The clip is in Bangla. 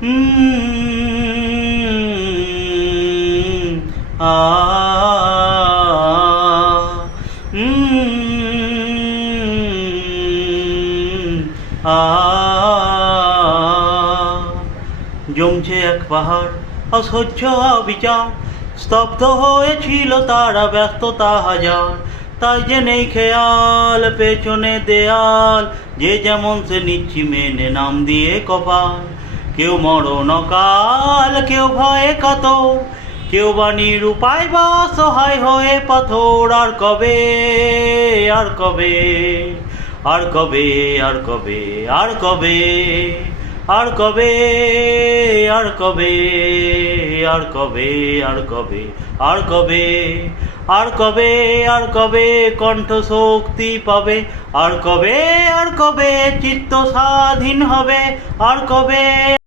আ জমছে এক পাহাড় অসহ্য অবিচার, স্তব্ধ হয়েছিল তারা ব্যস্ততা হাজার। তাই যে নেই খেয়াল পেছনে দেয়াল, যে যেমন সে নিচ্ছি মেনে নাম দিয়ে কপাল। কেউ মরণ কাল, কেউ ভয়ে কাতর, কেউ বা নিরুপায় বা সহায় হয়ে পাথর। আর কবে, আর কবে, আর কবে, আর কবে, আর কবে, আর কবে, আর কবে, আর কবে, আর কবে, আর কবে, আর কবে, আর কবে কণ্ঠ শক্তি পাবে, আর কবে, আর কবে চিত্ত স্বাধীন হবে, আর কবে।